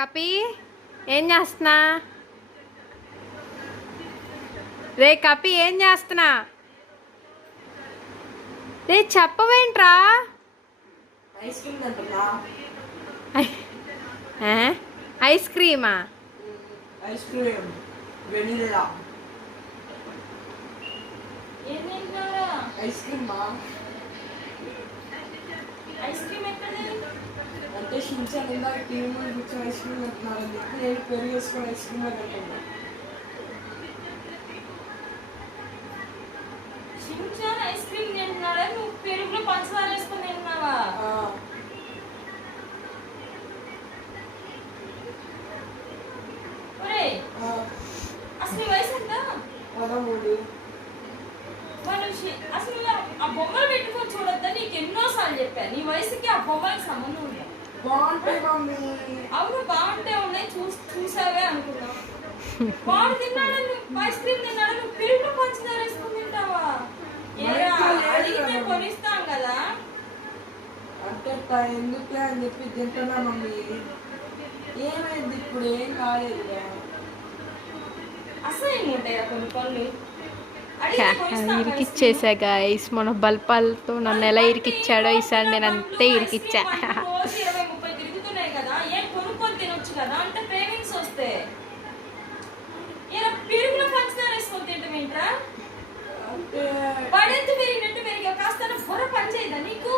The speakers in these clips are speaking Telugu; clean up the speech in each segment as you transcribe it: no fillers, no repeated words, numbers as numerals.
కపి ఏం చేస్తున్నా? రే కపి ఏం చేస్తున్నా? రే చెప్పవేంట్రా? ఐస్ క్రీమ్ తింటున్నా. ఐస్ క్రీమా? Ice cream vanilla. ఐస్ క్రీమా? ఐస్ క్రీమ్ ఎక్కడది? అంటే షించాన్ ఇందాక టీవీ ముందు కూర్చొని ఐస్ క్రీమ్ తింటున్నారని చెప్పి నేను పెరుగు వేసుకొని ఐస్ క్రీమ్ తింటున్నా. షించాన్ ఐస్ క్రీమ్ తింటున్నాడా? నువ్వు పెరుగులో పంచదార వేసుకొని తింటున్నావా? ఒరేయ్, అసలు నీ వయసు ఎంత? 13. అసలు ఆ బొమ్మలు పెట్టుకొని చూడొద్దా? నీకు ఎన్నోసార్లు చెప్పా, నీ వయసుకి ఆ బొమ్మలకు సంబంధం ఉంది. బాగుంటాయి మమ్మీ. అవును బాగుంటే ఉన్నాయి, చూసావే అనుకున్నావు. వాడు తిన్నాడా? నువ్వు ఐస్ క్రీమ్ తిన్నాడా? నువ్వు పెరుగులో పంచదార వేసుకొని తింటావా? అడిగితే కొనిస్తాం కదా. అంటే ఎందుకులే అని చెప్పి తింటున్నా మమ్మీ. ఏమైంది ఇప్పుడు? ఏం కాలేదు. అసలు ఏముంటాయా కొన్ని పనులు? ఇరికిచ్చేసా గైస్. మన బల్పాలతో నన్ను ఎలా ఇరికిచ్చాడో ఈసారి నేను అంతే ఇరికిచ్చా. 20-30 తిరుగుతున్నాయి కదా, ఏం కొనుక్కొని తినొచ్చు కదా. అంటే క్రేవింగ్స్ వస్తే ఇలా పెరుగులో పంచదార వేసుకొని తింటాం ఏంట్రా? పడెంత పెరిగినట్టు పెరిగా కాస్త బుర్ర పని చేయదా నీకు?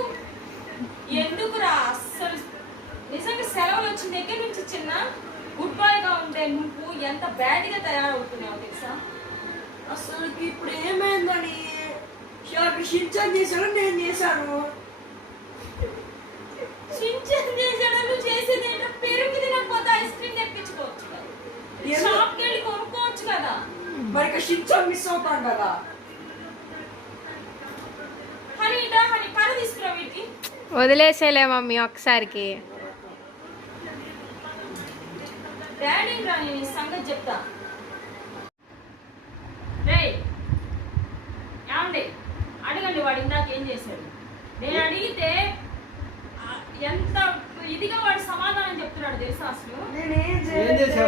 ఎందుకురా అస్సలు నిజంగా సెలవులు వచ్చిన దగ్గర నుంచి చిన్న గుడ్ బాయ్ గా ఉండే నువ్వు ఎంత బ్యాడ్ గా తయారవుతున్నావు తెలుసా? అసలు ఇప్పుడు ఏమైందని షించాన్ చేశాను, నేను చేశాను. షించాన్ చేశాడు, నువ్వు చేసేది ఏంటో? పెరుగు తినకపోతే ఐస్ క్రీమ్ తెప్పించుకోవచ్చు కదా, షాప్కి వెళ్ళి కొనుక్కోవచ్చు కదా. మరి షించాన్ మిస్ అవుతాం కదా. హనీ కర్ర తీసుకురా వీటి. వదిలేసేలే మమ్మీ ఒక్కసారికి. డాడీ రా, నేను ఈ సంగతి చెప్తా. రేయ్ ఏమండి, అడగండి వాడు ఇందాక ఏం చేశాడు. నేను అడిగితే ఎంత ఇదిగా వాడు సమాధానం చెప్తున్నాడు తెలుసా? అసలు నేనేం చేయలేదు.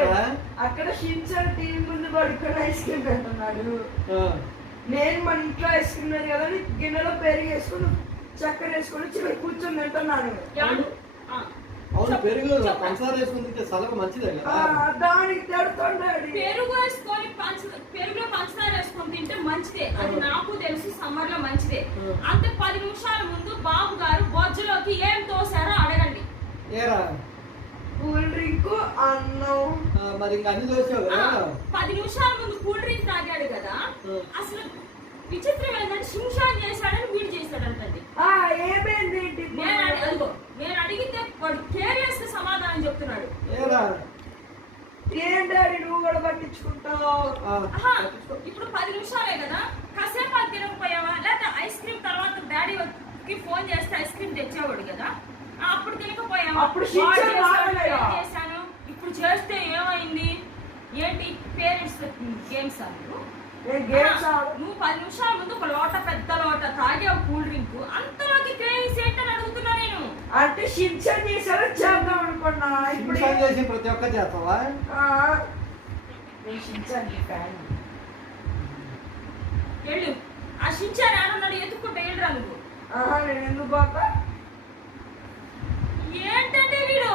అక్కడ షించాన్ టీవీ ముందు పడుకొని ఐస్ క్రీమ్ తింటున్నాడు. నేను మన ఇంట్లో ఐస్ క్రీమ్ లేదు కదా, గిన్నెలో పెరుగు వేసుకుని చక్కెర వేసుకొని చివరి కూర్చొని తింటున్నాను. పెరుగు పంచదార వేసుకుంటే సలకు మంచిదే కదా. దానికి తిడుతున్నాడు. పెరుగు వేసుకొని పెరుగులో పంచదార వేసుకొని తింటే మంచిదే, అది నాకు తెలుసు. సమ్మర్ లో మంచిదే. అంతే 10 నిమిషాల ముందు బాబు గారు బొజ్జలోకి ఏం తోసారో అడగండి. ఏరా కూల్ డ్రింక్, అన్నం. మరి ఇంకా అన్ని దోసావు కదా. 10 నిమిషాల ముందు కూల్ డ్రింక్ తాగాడు కదా. అసలు విచిత్రం ఏంటంటే షింషాన్ చేశాడని వీడు చేశాడంటండి. ఏమైంది? నేను అడిగితే వాడు కేర్లెస్ గా సమాధానం చెప్తున్నాడు. ఏం డాడీ నువ్వు కూడా పట్టించుకుంటావు? ఇప్పుడు 10 నిమిషాలే కదా, కాసేపు అది తినకపోయావా? లేకపోతే ఐస్ క్రీమ్ తర్వాత డాడీకి ఫోన్ చేస్తే ఐస్ క్రీమ్ తెచ్చేవాడు కదా, అప్పుడు తినకపోయావా? అప్పుడు చేశాను. ఇప్పుడు చేస్తే ఏమైంది? ఏంటి పేరెంట్స్ గేమ్స్ ఆడు? నువ్వు 10 నిమిషాల ముందు ఒక లోట, పెద్ద లోట తాగావు కూల్ డ్రింక్, అంతలోకి క్రేవింగ్స్ ఏంటని అడుగుతున్నా నేను. అంటే షించాన్ చేశారో చేద్దాం అనుకున్నా. ఇప్పుడు చేసి ప్రతి ఒక్క చేస్తావా? వెళ్ళు, ఆ షించాన్ ఏమన్నాడు ఎత్తుకుంటే వెళ్ళరా నువ్వు. నేను ఎందుకు బాక ఏంటంటే వీడు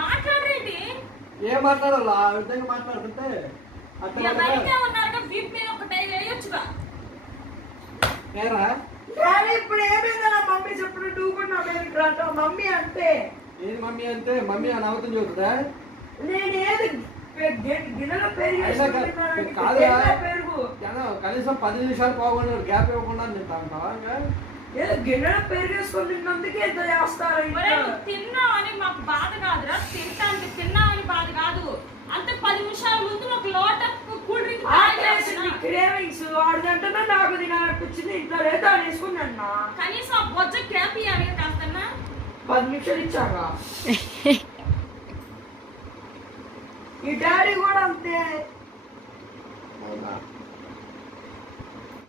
మాట్లాడరేంటి? ఏం మాట్లాడాలి? ఆ విధంగా మాట్లాడుతుంటే ఇప్పుడు ఏమైందా? మమ్మీ చెప్పుడు నువ్వు కూడా నా పేరు అంటావు. మమ్మీ అంటే ఏది మమ్మీ అంటే? మమ్మీ అని అవతం చూస్తుందా? నేనేది గిన్నెలో పెరుగు కనీసం 10 నిమిషాలు పోకుండా గ్యాప్ ఇవ్వకుండా తింటా ఉంటావా? ఏదో గిన్నెలో పెరుగు వేసుకొని తిన్నందుకే ఎంత చేస్తారు. తిన్నావని మాకు బాధ కాదురా, తిన్నావని బాధ కాదు. అంతే 10 నిమిషాల ముందు ఒక లోట కూల్ డ్రింక్ క్రేవింగ్స్ వాడుదంటున్నా నాకు తినాలనిపించింది. ఇంట్లో లేదు అని వేసుకున్నా. కనీసం ఆ బొజ్జ క్యాప్ ఇవ్వాలి కాస్తన్నా. 10 నిమిషాలు ఇచ్చాక ఈ డాడీ కూడా అంతే.